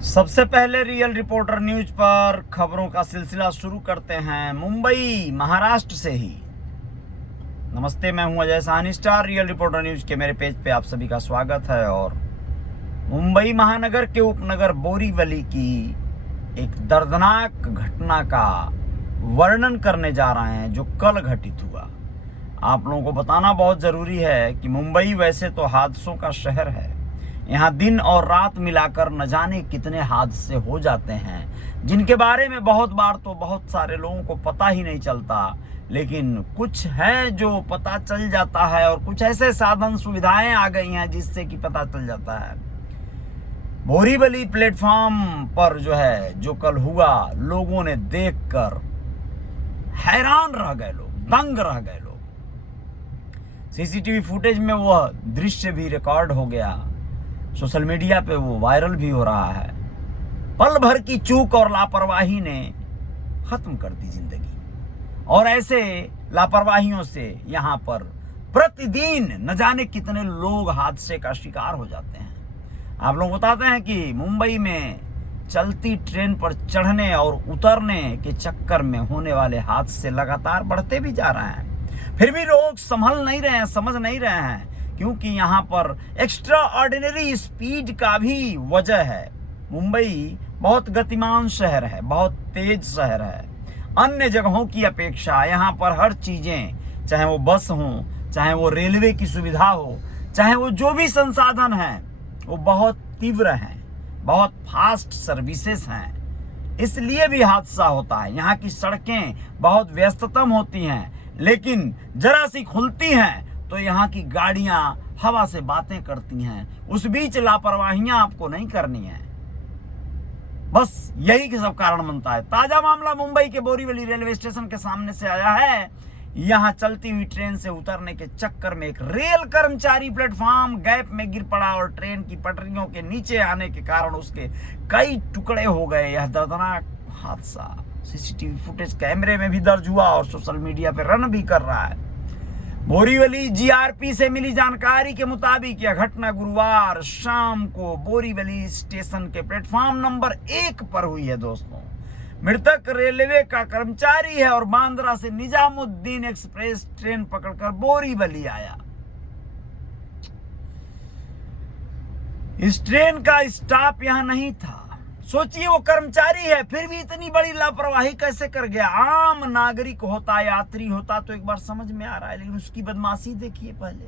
सबसे पहले real reporter news पर खबरों का सिलसिला शुरू करते हैं मुंबई महाराष्ट्र से ही। नमस्ते, मैं हूं Ajay Sahni. Star real reporter news के मेरे पेज पे आप सभी का स्वागत है। और मुंबई महानगर के उपनगर बोरीवली की एक दर्दनाक घटना का वर्णन करने जा रहे हैं जो कल घटित हुआ। आप लोगों को बताना बहुत ज़रूरी है कि मुंबई वैसे तो हादसों का शहर है। यहाँ दिन और रात मिलाकर न जाने कितने हादसे हो जाते हैं जिनके बारे में बहुत बार तो बहुत सारे लोगों को पता ही नहीं चलता, लेकिन कुछ है जो पता चल जाता है और कुछ ऐसे साधन सुविधाएं आ गई हैं जिससे कि पता चल जाता है। बोरीवली प्लेटफॉर्म पर जो कल हुआ, लोगों ने देखकर हैरान रह गए, लोग दंग रह गए। लोग सीसीटीवी फुटेज में वह दृश्य भी रिकॉर्ड हो गया, सोशल मीडिया पे वो वायरल भी हो रहा है। पल भर की चूक और लापरवाही ने खत्म कर दी जिंदगी, और ऐसे लापरवाहियों से यहाँ पर प्रतिदिन न जाने कितने लोग हादसे का शिकार हो जाते हैं। आप लोग बताते हैं कि मुंबई में चलती ट्रेन पर चढ़ने और उतरने के चक्कर में होने वाले हादसे लगातार बढ़ते भी जा रहे हैं। फिर भी लोग संभल नहीं रहे हैं, समझ नहीं रहे हैं, क्योंकि यहाँ पर एक्स्ट्रा ऑर्डिनरी स्पीड का भी वजह है। मुंबई बहुत गतिमान शहर है, बहुत तेज शहर है। अन्य जगहों की अपेक्षा यहाँ पर हर चीजें, चाहे वो बस हो, चाहे वो रेलवे की सुविधा हो, चाहे वो जो भी संसाधन है, वो बहुत तीव्र हैं, बहुत फास्ट सर्विसेज हैं। इसलिए भी हादसा होता है। यहाँ की सड़कें बहुत व्यस्ततम होती हैं, लेकिन जरा सी खुलती हैं तो यहाँ की गाड़ियां हवा से बातें करती हैं। उस बीच लापरवाहियां आपको नहीं करनी है, बस यही के सब कारण बनता है। ताजा मामला मुंबई के बोरीवली रेलवे स्टेशन के सामने से आया है। यहाँ चलती हुई ट्रेन से उतरने के चक्कर में एक रेल कर्मचारी प्लेटफॉर्म गैप में गिर पड़ा और ट्रेन की पटरियों के नीचे आने के कारण उसके कई टुकड़े हो गए। यह दर्दनाक हादसा सीसीटीवी फुटेज कैमरे में भी दर्ज हुआ और सोशल मीडिया पर रन भी कर रहा है। बोरीवली जीआरपी से मिली जानकारी के मुताबिक यह घटना गुरुवार शाम को बोरीवली स्टेशन के प्लेटफॉर्म नंबर 1 पर हुई है। दोस्तों, मृतक रेलवे का कर्मचारी है और बांद्रा से निजामुद्दीन एक्सप्रेस ट्रेन पकड़कर बोरीवली आया। इस ट्रेन का स्टाफ यहां नहीं था। सोचिए, वो कर्मचारी है, फिर भी इतनी बड़ी लापरवाही कैसे कर गया। आम नागरिक होता, यात्री होता तो एक बार समझ में आ रहा है, लेकिन उसकी बदमाशी देखिए पहले।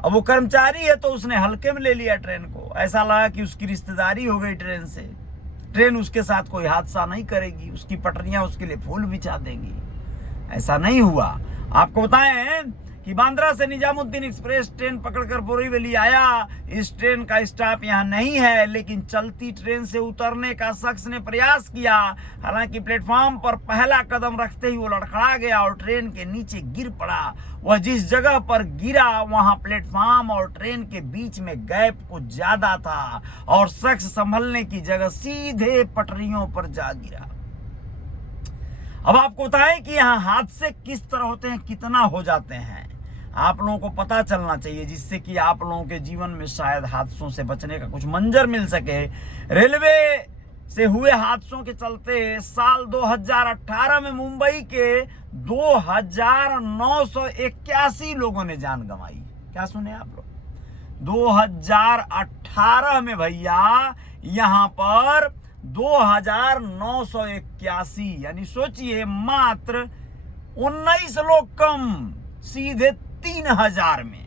अब वो कर्मचारी है तो उसने हल्के में ले लिया ट्रेन को। ऐसा लगा कि उसकी रिश्तेदारी हो गई ट्रेन से, ट्रेन उसके साथ कोई हादसा नहीं करेगी, उसकी पटरियां उसके लिए फूल बिछा देंगी। ऐसा नहीं हुआ। आपको बताएं कि बांद्रा से निजामुद्दीन एक्सप्रेस ट्रेन पकड़कर बोरीवली आया। इस ट्रेन का स्टाफ यहाँ नहीं है, लेकिन चलती ट्रेन से उतरने का शख्स ने प्रयास किया। हालांकि प्लेटफॉर्म पर पहला कदम रखते ही वो लड़खड़ा गया और ट्रेन के नीचे गिर पड़ा। वह जिस जगह पर गिरा वहां प्लेटफॉर्म और ट्रेन के बीच में गैप कुछ ज्यादा था और शख्स संभलने की जगह सीधे पटरियों पर जा गिरा। अब आपको बताएं कि यहाँ हादसे किस तरह होते हैं, कितना हो जाते हैं, आप लोगों को पता चलना चाहिए, जिससे कि आप लोगों के जीवन में शायद हादसों से बचने का कुछ मंजर मिल सके। रेलवे से हुए हादसों के चलते साल 2018 में मुंबई के 2981 लोगों ने जान गंवाई। क्या सुने आप लोग? 2018 में भैया यहाँ पर 2981, यानी सोचिए मात्र 19 लोग कम, सीधे 3000 में।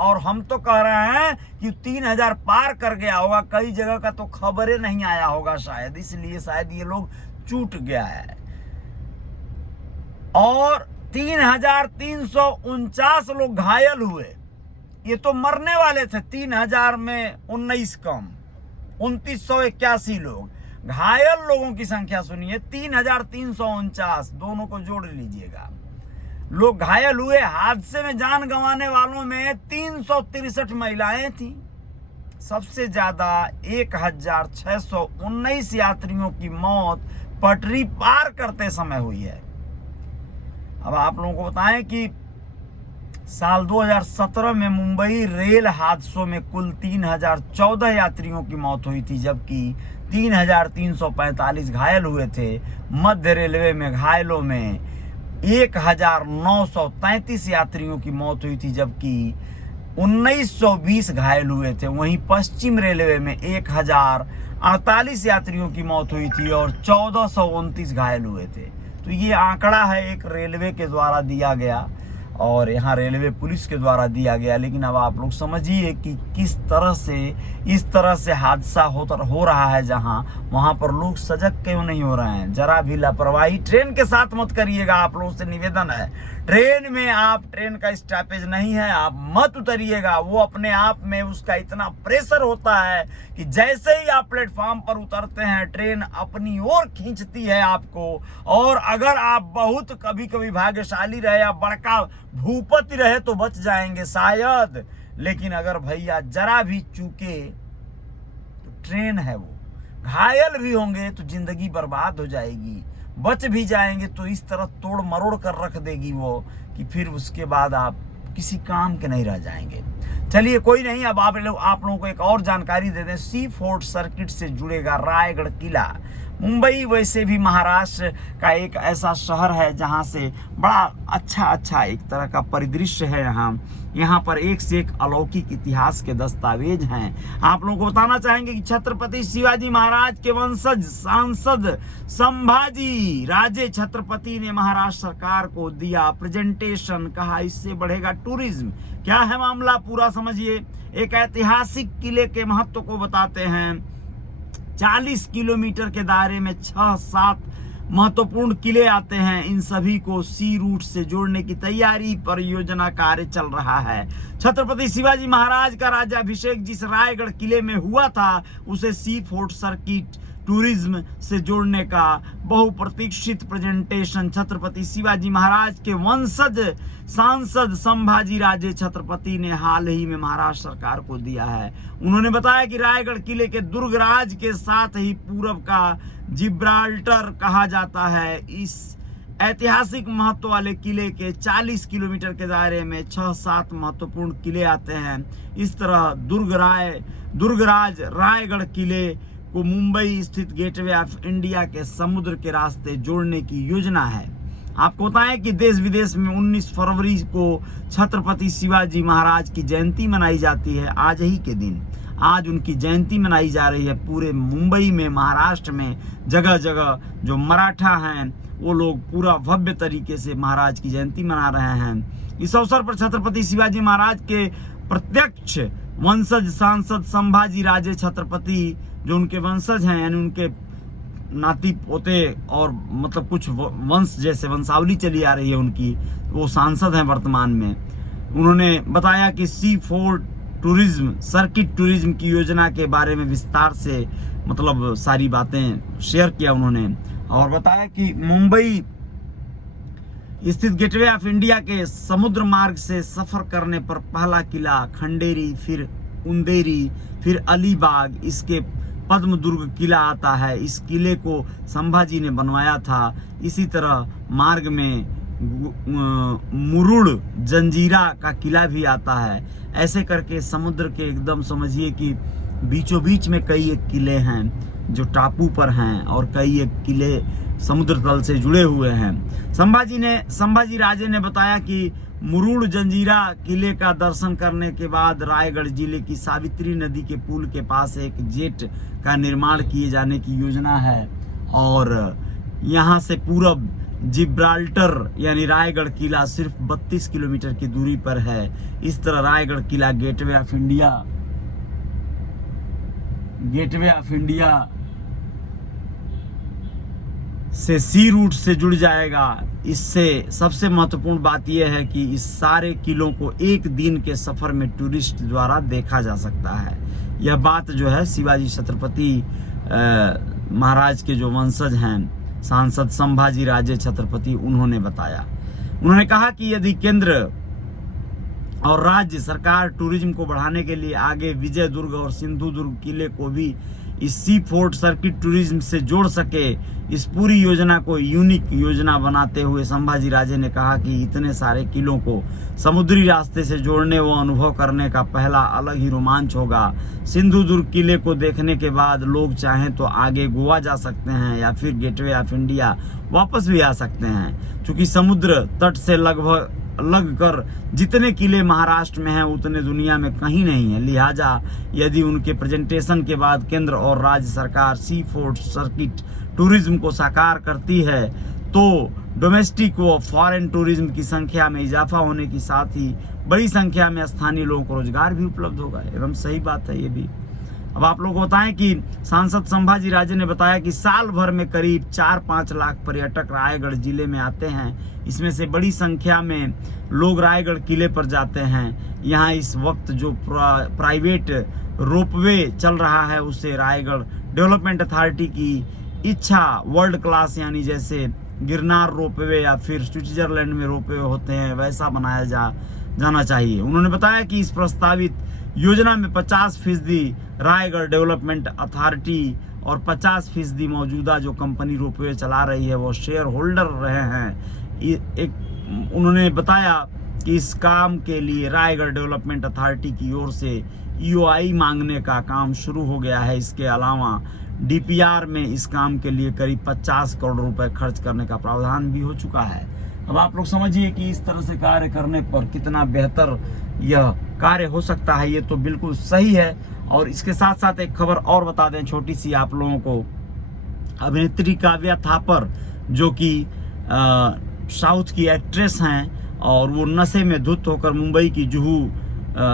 और हम तो कह रहे हैं कि 3000 पार कर गया होगा। कई जगह का तो खबरें नहीं आया होगा शायद, इसलिए शायद ये लोग छूट गया है। और 3349 लोग घायल हुए। ये तो मरने वाले थे, 3000 में 19 कम, 2981 लोग। घायल लोगों की संख्या सुनिए, 3349, दोनों को जोड़ लीजिएगा। लोग घायल हुए। हादसे में जान गंवाने वालों में 363 महिलाएं थी। सबसे ज्यादा 1619 यात्रियों की मौत पटरी पार करते समय हुई है। अब आप लोगों को बताएं कि साल 2017 में मुंबई रेल हादसों में कुल 3014 यात्रियों की मौत हुई थी, जबकि 3345 घायल हुए थे। मध्य रेलवे में घायलों में 1933 यात्रियों की मौत हुई थी, जबकि 1920 घायल हुए थे। वहीं पश्चिम रेलवे में 1048 यात्रियों की मौत हुई थी और 1429 घायल हुए थे। तो ये आंकड़ा है एक रेलवे के द्वारा दिया गया और यहाँ रेलवे पुलिस के द्वारा दिया गया। लेकिन अब आप लोग समझिए कि किस तरह से इस तरह से हादसा हो रहा है, जहाँ वहाँ पर लोग सजग क्यों नहीं हो रहे हैं। जरा भी लापरवाही ट्रेन के साथ मत करिएगा, आप लोगों से निवेदन है। ट्रेन में आप ट्रेन का स्टॉपेज नहीं है, आप मत उतरिएगा। वो अपने आप में उसका इतना प्रेशर होता है कि जैसे ही आप प्लेटफॉर्म पर उतरते हैं ट्रेन अपनी ओर खींचती है आपको। और अगर आप बहुत कभी कभी भाग्यशाली रहे या बड़का भूपति रहे तो बच जाएंगे शायद, लेकिन अगर भैया जरा भी चूके तो ट्रेन है, वो घायल भी होंगे तो जिंदगी बर्बाद हो जाएगी, बच भी जाएंगे तो इस तरह तोड़ मरोड़ कर रख देगी वो कि फिर उसके बाद आप किसी काम के नहीं रह जाएंगे। चलिए कोई नहीं, अब आप लोगों को एक और जानकारी दे दें। सी फोर्ट सर्किट से जुड़ेगा रायगढ़ किला। मुंबई वैसे भी महाराष्ट्र का एक ऐसा शहर है जहां से बड़ा अच्छा एक तरह का परिदृश्य है। यहाँ पर एक से एक अलौकिक इतिहास के दस्तावेज हैं। आप लोगों को बताना चाहेंगे कि छत्रपति शिवाजी महाराज के वंशज सांसद संभाजी राजे छत्रपति ने महाराष्ट्र सरकार को दिया प्रेजेंटेशन, कहा इससे बढ़ेगा टूरिज्म। क्या है मामला पूरा समझिए। एक ऐतिहासिक किले के महत्व को बताते हैं। 40 किलोमीटर के दायरे में 6-7 महत्वपूर्ण किले आते हैं। इन सभी को सी रूट से जोड़ने की तैयारी परियोजना कार्य चल रहा है। छत्रपति शिवाजी महाराज का राज्याभिषेक जिस रायगढ़ किले में हुआ था उसे सी फोर्ट सर्किट टूरिज्म से जोड़ने का बहुप्रतीक्षित प्रेजेंटेशन छत्रपति शिवाजी महाराज के वंशज सांसद संभाजी राजे छत्रपति ने हाल ही में महाराष्ट्र सरकार को दिया है। उन्होंने बताया कि रायगढ़ किले के दुर्गराज के साथ ही पूरब का जिब्राल्टर कहा जाता है। इस ऐतिहासिक महत्व वाले किले के 40 किलोमीटर के दायरे में 6-7 महत्वपूर्ण किले आते हैं। इस तरह दुर्गराज रायगढ़ किले को मुंबई स्थित गेटवे ऑफ इंडिया के समुद्र के रास्ते जोड़ने की योजना है। आपको बताएं कि देश विदेश में 19 फरवरी को छत्रपति शिवाजी महाराज की जयंती मनाई जाती है। आज ही के दिन आज उनकी जयंती मनाई जा रही है। पूरे मुंबई में, महाराष्ट्र में जगह जगह जो मराठा हैं वो लोग पूरा भव्य तरीके से महाराज की जयंती मना रहे हैं। इस अवसर पर छत्रपति शिवाजी महाराज के प्रत्यक्ष वंशज सांसद संभाजी राजे छत्रपति, जो उनके वंशज हैं यानी उनके नाती पोते और मतलब कुछ वंश जैसे वंशावली चली आ रही है उनकी, वो सांसद हैं वर्तमान में। उन्होंने बताया कि सी फोर्ट टूरिज्म सर्किट टूरिज्म की योजना के बारे में विस्तार से मतलब सारी बातें शेयर किया उन्होंने और बताया कि मुंबई स्थित गेटवे ऑफ इंडिया के समुद्र मार्ग से सफर करने पर पहला किला खंडेरी, फिर उंदेरी, फिर अलीबाग, इसके पद्म दुर्ग किला आता है। इस किले को संभाजी ने बनवाया था। इसी तरह मार्ग में मुरुड़ जंजीरा का किला भी आता है। ऐसे करके समुद्र के एकदम समझिए कि बीचों बीच में कई एक किले हैं जो टापू पर हैं और कई एक किले समुद्र तल से जुड़े हुए हैं। संभाजी राजे ने बताया कि मुरुड़ जंजीरा किले का दर्शन करने के बाद रायगढ़ जिले की सावित्री नदी के पुल के पास एक जेट का निर्माण किए जाने की योजना है और यहाँ से पूरब जिब्राल्टर यानी रायगढ़ किला सिर्फ 32 किलोमीटर की दूरी पर है। इस तरह रायगढ़ किला गेटवे ऑफ इंडिया से सी रूट से जुड़ जाएगा। इससे सबसे महत्वपूर्ण बात यह है कि इस सारे किलों को एक दिन के सफर में टूरिस्ट द्वारा देखा जा सकता है। यह बात जो है शिवाजी छत्रपति महाराज के जो वंशज हैं सांसद संभाजी राजे छत्रपति उन्होंने बताया। उन्होंने कहा कि यदि केंद्र और राज्य सरकार टूरिज्म को बढ़ाने के लिए आगे विजय दुर्ग और सिंधु दुर्ग किले को भी इस सी फोर्ट सर्किट टूरिज्म से जोड़ सके। इस पूरी योजना को यूनिक योजना बनाते हुए संभाजी राजे ने कहा कि इतने सारे किलों को समुद्री रास्ते से जोड़ने व अनुभव करने का पहला अलग ही रोमांच होगा। सिंधु दुर्ग किले को देखने के बाद लोग चाहें तो आगे गोवा जा सकते हैं या फिर गेटवे ऑफ इंडिया वापस भी आ सकते हैं। क्योंकि समुद्र तट से लगकर जितने किले महाराष्ट्र में हैं उतने दुनिया में कहीं नहीं है। लिहाजा यदि उनके प्रेजेंटेशन के बाद केंद्र और राज्य सरकार सी फोर्ट सर्किट टूरिज्म को साकार करती है तो डोमेस्टिक व फॉरेन टूरिज्म की संख्या में इजाफा होने के साथ ही बड़ी संख्या में स्थानीय लोगों को रोजगार भी उपलब्ध होगा। एकदम सही बात है ये भी। अब आप लोग को बताएं कि सांसद संभाजी राजे ने बताया कि साल भर में करीब 4-5 लाख पर्यटक रायगढ़ जिले में आते हैं। इसमें से बड़ी संख्या में लोग रायगढ़ किले पर जाते हैं। यहाँ इस वक्त जो प्राइवेट रोपवे चल रहा है उसे रायगढ़ डेवलपमेंट अथॉरिटी की इच्छा वर्ल्ड क्लास यानी जैसे गिरनार रोपवे या फिर स्विट्जरलैंड में रोपवे होते हैं वैसा बनाया जाना चाहिए। उन्होंने बताया कि इस प्रस्तावित योजना में 50% रायगढ़ डेवलपमेंट अथॉरिटी और 50% मौजूदा जो कंपनी रोपवे चला रही है वो शेयर होल्डर रहे हैं। उन्होंने बताया कि इस काम के लिए रायगढ़ डेवलपमेंट अथॉरिटी की ओर से EOI मांगने का काम शुरू हो गया है। इसके अलावा DPR में इस काम के लिए करीब 50 करोड़ रुपए खर्च करने का प्रावधान भी हो चुका है। अब आप लोग समझिए कि इस तरह से कार्य करने पर कितना बेहतर यह कार्य हो सकता है। ये तो बिल्कुल सही है। और इसके साथ साथ एक खबर और बता दें छोटी सी आप लोगों को। अभिनेत्री काव्या थापर जो कि साउथ की एक्ट्रेस हैं और वो नशे में धुत होकर मुंबई की जुहू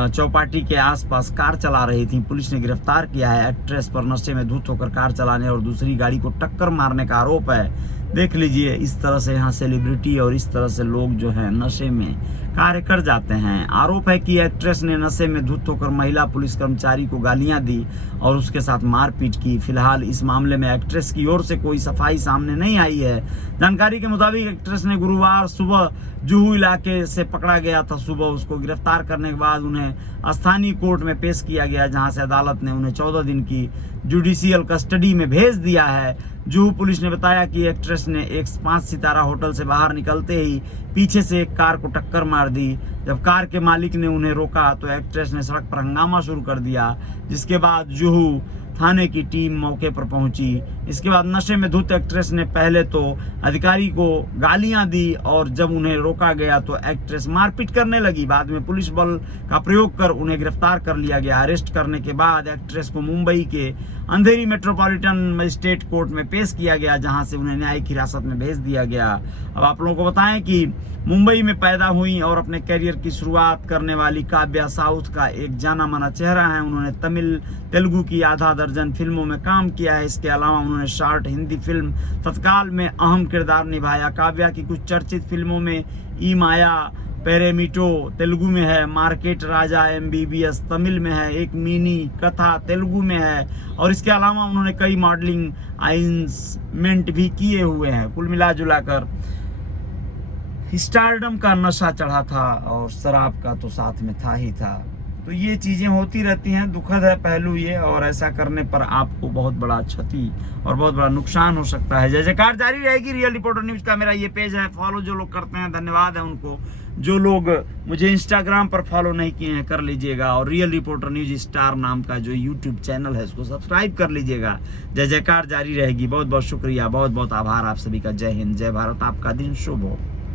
चौपाटी के आसपास कार चला रही थी। पुलिस ने गिरफ्तार किया है। एक्ट्रेस पर नशे में धुत होकर कार चलाने और दूसरी गाड़ी को टक्कर मारने का आरोप है। देख लीजिए इस तरह से यहाँ सेलिब्रिटी और इस तरह से लोग जो है नशे में कार्य कर जाते हैं। आरोप है कि एक्ट्रेस ने नशे में धुत होकर महिला पुलिस कर्मचारी को गालियां दी और उसके साथ मारपीट की। फिलहाल इस मामले में एक्ट्रेस की ओर से कोई सफाई सामने नहीं आई है। जानकारी के मुताबिक एक्ट्रेस ने गुरुवार सुबह जुहू इलाके से पकड़ा गया था। सुबह उसको गिरफ्तार करने के बाद उन्हें स्थानीय कोर्ट में पेश किया गया जहां से अदालत ने उन्हें 14 दिन की जुडिशियल कस्टडी में भेज दिया है। जुहू पुलिस ने बताया कि एक्ट्रेस ने एक 5 सितारा होटल से बाहर निकलते ही पीछे से एक कार को टक्कर मार दी। जब कार के मालिक ने उन्हें रोका तो एक्ट्रेस ने सड़क पर हंगामा शुरू कर दिया, जिसके बाद जुहू थाने की टीम मौके पर पहुंची। इसके बाद नशे में धुत एक्ट्रेस ने पहले तो अधिकारी को गालियां दी और जब उन्हें रोका गया तो एक्ट्रेस मारपीट करने लगी। बाद में पुलिस बल का प्रयोग कर उन्हें गिरफ्तार कर लिया गया। अरेस्ट करने के बाद एक्ट्रेस को मुंबई के अंधेरी मेट्रोपॉलिटन मजिस्ट्रेट कोर्ट में पेश किया गया जहां से उन्हें न्यायिक हिरासत में भेज दिया गया। अब आप लोगों को बताएं कि मुंबई में पैदा हुई और अपने करियर की शुरुआत करने वाली काव्या साउथ का एक जाना माना चेहरा है। उन्होंने तमिल तेलुगु की आधा दर्जन फिल्मों में काम किया है। इसके अलावा उन्होंने शॉर्ट हिंदी फिल्म तत्काल में अहम किरदार निभाया। काव्या की कुछ चर्चित फिल्मों में ई माया पेरेमिटो तेलुगु में है, मार्केट राजा MBBS तमिल में है, एक मिनी कथा तेलुगु में है और इसके अलावा उन्होंने कई मॉडलिंग असाइनमेंट भी किए हुए हैं। कुल मिला जुलाकर स्टारडम का नशा चढ़ा था और शराब का तो साथ में था ही था। तो ये चीज़ें होती रहती हैं, दुखद है पहलू ये। और ऐसा करने पर आपको बहुत बड़ा क्षति और बहुत बड़ा नुकसान हो सकता है। जय जयकार जारी रहेगी। रियल रिपोर्टर न्यूज़ का मेरा ये पेज है, फॉलो जो लोग करते हैं धन्यवाद है उनको। जो लोग मुझे इंस्टाग्राम पर फॉलो नहीं किए हैं कर लीजिएगा और रियल रिपोर्टर न्यूज़ स्टार नाम का जो यूट्यूब चैनल है उसको सब्सक्राइब कर लीजिएगा। जय जयकार जारी रहेगी। बहुत बहुत शुक्रिया, बहुत बहुत आभार आप सभी का। जय हिंद, जय भारत, आपका दिन शुभ हो।